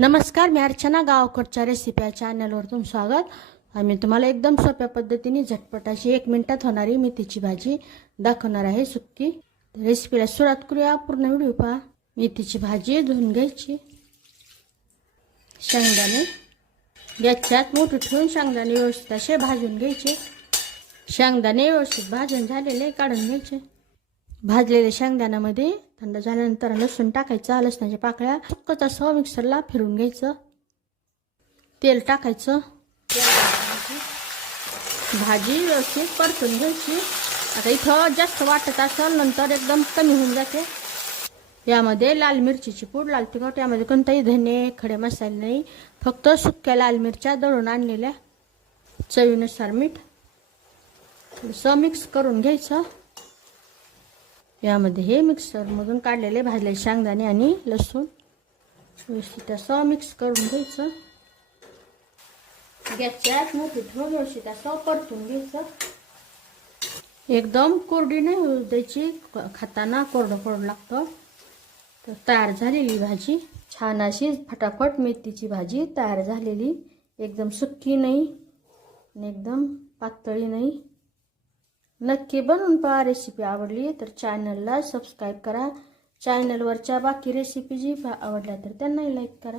नमस्कार, मी अर्चना. गावकडच्या रेसिपी या चॅनलवर तुमचं स्वागत. आम्ही तुम्हाला एकदम सोप्या पद्धतीने झटपट अशी 1 मिनिटात होणारी मेथीची भाजी दाखवणार आहे, सुक्की. रेसिपीला सुरुवात करूया. पूर्ण व्हिडिओ पहा. मेथीची भाजी धुवून घ्यायची. शेंगदाणे गॅसच्यात मोठी ठेवून शेंगदाणे व्यवस्थित असे भाजून घ्यायचे. शेंगदाणे व्यवस्थित भाजून झालेले काढून घ्यायचे. भाजलेल्या शेंगदाण्यामध्ये थंड झाल्यानंतर लसूण टाकायचा. लसणाच्या पाकळ्या फक्त असं मिक्सरला फिरून घ्यायचं. तेल टाकायचं. भाजी व्यवस्थित परतून घ्यायची. आता इथं जास्त वाटत असेल नंतर एकदम कमी होऊन जाते. यामध्ये लाल मिरचीची पूड, लाल तिखट, यामध्ये कोणताही धने खडे मसाले नाही, फक्त सुक्या लाल मिरच्या दळून आणलेल्या, चवीनुसार मीठ, थोडंसं मिक्स करून घ्यायचं. यामध्ये हे मिक्सरमधून काढलेले भाजलेले शेंगदाणे आणि लसूण व्यवस्थित असं मिक्स करून घ्यायचं. गॅसच्यात मोठी ठेवून व्यवस्थित असं परतून घ्यायचं. एकदम कोरडी नाही होऊ द्यायची, खाताना कोरडं कोरडं लागतं. तर तयार झालेली भाजी छान अशी फटाफट मेथीची भाजी तयार झालेली. एकदम सुक्की नाही आणि एकदम पातळी नाही. नक्की बनवून पहा. रेसिपी आवडली तर चॅनलला सबस्क्राईब करा. चॅनलवरच्या बाकी रेसिपी जी आवडल्या तर त्यांनाही लाईक करा.